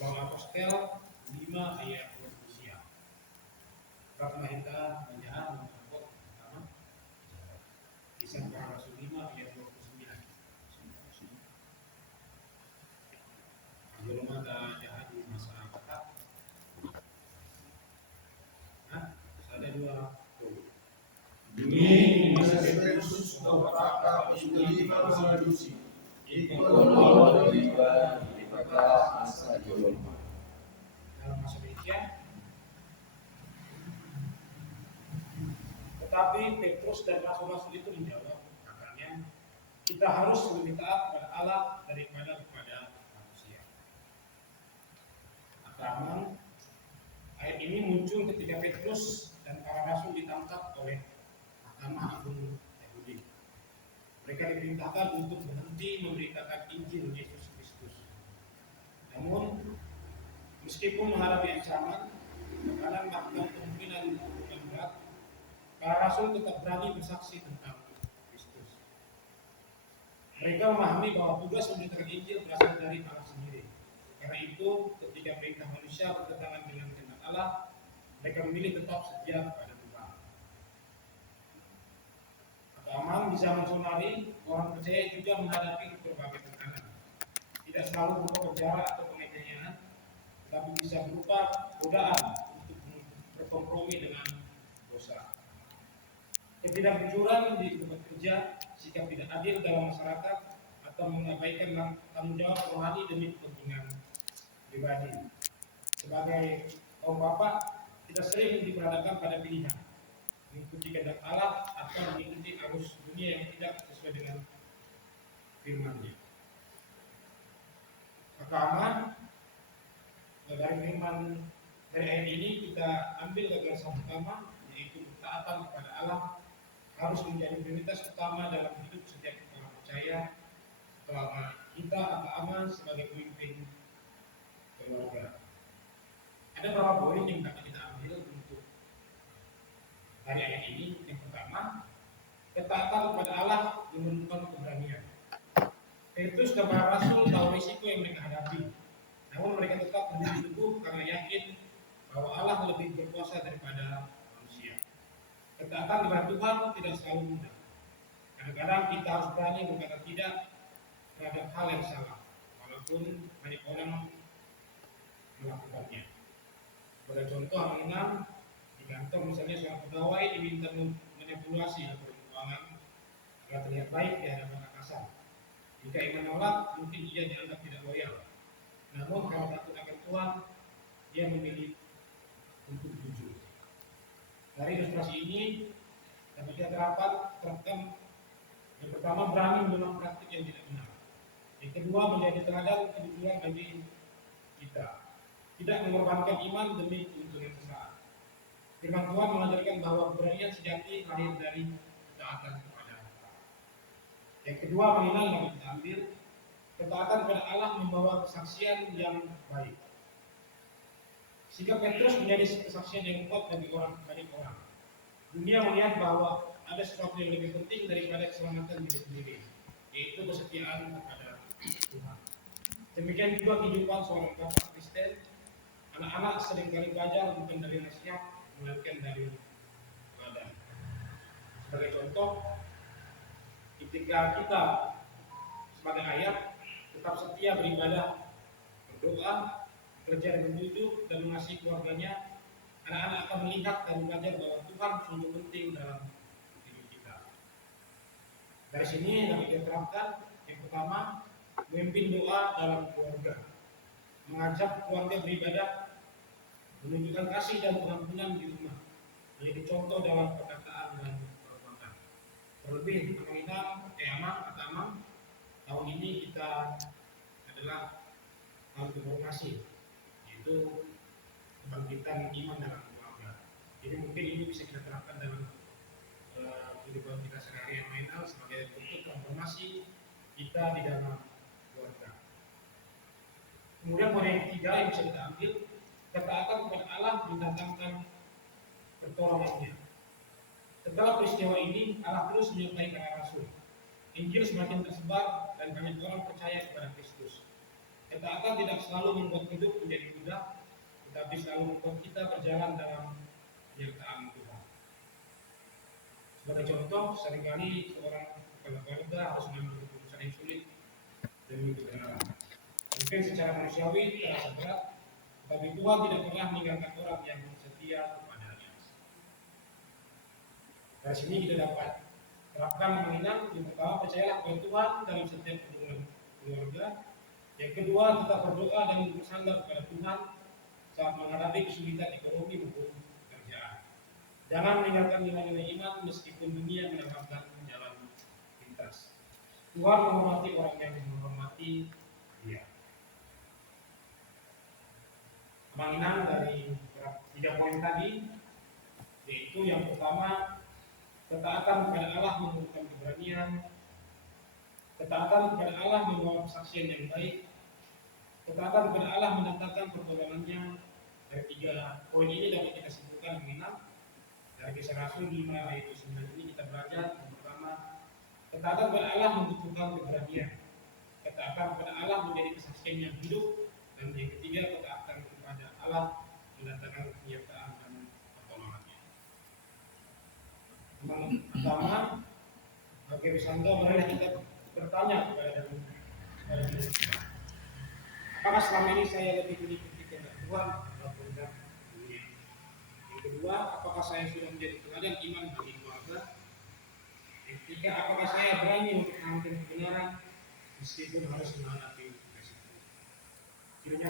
Uang Apostel 5 ayat 20. Rahmat kita menjahat memperkuat pertama Kisah Para Rasul 5 ayat 29. Belum ada jahat di masyarakat. Nah, ada dua Demi masa Yesus berkata menerima manusia, ikut membawa daripada asa jolma. dalam bahasa Indonesia. Tetapi Petrus dan rasul-rasul itu menjawab, katanya, kita harus lebih taat kepada Allah daripada kepada manusia. Karena ayat ini muncul ketika Petrus dan para rasul ditangkap oleh Mahkamah Agung Yahudi. Mereka diperintahkan untuk berhenti memberitakan Injil Yesus Kristus. Namun, meskipun menghadapi ancaman, tekanan bahkan kemungkinan hukuman berat, para rasul tetap berani bersaksi tentang Kristus. Mereka memahami bahwa tugas memberitakan Injil berasal dari Allah sendiri. Karena itu, ketika perintah manusia bertentangan dengan kehendak Allah, mereka memilih tetap setia kepada Tuhan. Atau aman di zaman sonari, orang percaya juga menghadapi berbagai tekanan. Tidak selalu berupa penjara atau penganiayaan, tetapi bisa berupa godaan untuk berkompromi dengan dosa. Ketidakjujuran di tempat kerja, sikap tidak adil dalam masyarakat, atau mengabaikan tanggung jawab rohani demi kepentingan pribadi. Sebagai kaum bapak, kita sering diperhadapkan pada pilihan mengikuti kehendak Allah atau mengikuti arus dunia yang tidak sesuai dengan firman-Nya. Pertama, dari firman dari ayat ini kita ambil gagasan pertama, yaitu ketaatan kepada Allah harus menjadi prioritas utama dalam hidup setiap orang percaya selama kita atau aman sebagai pemimpin keluarga. Ada beberapa poin yang dapat kita ambil untuk dari ayat ini. Yang pertama, ketaatan kepada Allah memerlukan keberanian. Petrus dan para rasul tahu risiko yang mereka hadapi, namun mereka tetap berdiri teguh karena yakin bahwa Allah lebih berkuasa daripada manusia. Ketaatan kepada Tuhan tidak selalu mudah. Kadang-kadang kita harus berani berkata tidak terhadap hal yang salah, walaupun banyak orang melakukannya. Sebagai contoh, anak di kantor misalnya seorang pegawai diminta manipulasi laporan keuangan agar terlihat baik di hadapan atasan. Jika ia menolak, mungkin ia dianggap tidak loyal. Namun kalau takut akan Tuhan, dia memilih untuk jujur. Dari ilustrasi ini dapat kita terapkan yang pertama, berani menolak praktik yang tidak benar. Yang kedua, menjadi teladan kejujuran bagi kita. Tidak mengorbankan iman demi keuntungan sesaat. Firman Tuhan mengajarkan bahwa keberanian sejati lahir dari ketaatan kepada Allah. Yang kedua, mengenal yang kita ambil, ketaatan kepada Allah membawa kesaksian yang baik. Sikap Petrus menjadi kesaksian yang kuat bagi banyak orang. Dunia melihat bahwa ada sesuatu yang lebih penting daripada keselamatan diri sendiri, yaitu kesetiaan kepada Tuhan. Demikian juga kehidupan seorang bapak Kristen. Anak-anak seringkali belajar bukan dari nasihat, melainkan dari teladan. Sebagai contoh, ketika kita sebagai ayah tetap setia beribadah, berdoa, bekerja dengan jujur dan mengasihi keluarganya, anak-anak akan melihat dan belajar bahwa Tuhan sungguh penting dalam hidup kita. Dari sini dapat kita terapkan yang pertama, memimpin doa dalam keluarga, mengajak keluarga beribadah, menunjukkan kasih dan pengampunan di rumah, menjadi contoh dalam perkataan dan perbuatan. Terlebih Amang, tahun ini kita adalah tahun reformasi, yaitu kebangkitan iman dalam keluarga. Jadi mungkin ini bisa kita terapkan dalam kehidupan kita sehari-hari yang sebagai bentuk transformasi kita di dalam keluarga. Kemudian poin yang ketiga yang bisa kita ambil, ketaatan kepada Allah mendatangkan pertolongannya. Setelah peristiwa ini, Allah terus menyertai para rasul. Injil semakin tersebar dan banyak orang percaya kepada Kristus. Ketaatan tidak selalu membuat hidup menjadi mudah, tetapi selalu membuat kita berjalan dalam penyertaan Tuhan. Sebagai contoh, seringkali seorang kepala keluarga harus mengambil keputusan yang sulit demi kebenaran. Mungkin secara manusiawi terasa berat, tapi Tuhan tidak pernah meninggalkan orang yang setia kepadanya. Dari sini kita dapat terapkan mengenal yang pertama, percayalah kepada Tuhan dalam setiap hubungan keluarga. Yang kedua, tetap berdoa dan bersandar kepada Tuhan saat menghadapi kesulitan ekonomi maupun pekerjaan. Jangan meninggalkan nilai-nilai iman meskipun dunia menawarkan jalan pintas. Tuhan menghormati orang yang menghormati Dia. Mengenang dari 3 poin tadi, yaitu yang pertama, ketaatan kepada Allah memerlukan keberanian, ketaatan kepada Allah membawa kesaksian yang baik, ketaatan kepada Allah mendatangkan pertolongannya. Dari 3 poin ini dapat kita simpulkan mengenal dari Kisah Rasul 5 ayat 9 ini kita belajar yang pertama, ketaatan kepada Allah membutuhkan keberanian, ketaatan kepada Allah menjadi kesaksian yang hidup, dan yang ketiga, ketaatan kepada Allah mendatangkan penyertaan dan pertolongannya. Yang pertama, sebagai Wisanta, marilah kita bertanya kepada diri kita, apakah selama ini saya lebih mengikuti kehendak Tuhan atau kehendak dunia? Yang kedua, apakah saya sudah menjadi teladan iman bagi keluarga? Yang ketiga, apakah saya berani untuk mengambil kebenaran meskipun harus menghadapi resiko? Kiranya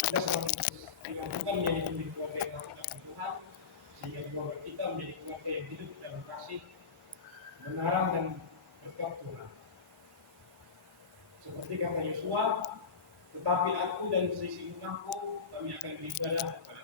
kita selalu dimanfaatkan menjadi pemimpin keluarga yang takut akan Tuhan, sehingga keluarga kita menjadi keluarga yang hidup dalam kasih, kebenaran dan berkat Tuhan. Seperti kata Yosua, tetapi aku dan seisi rumahku kami akan beribadah kepada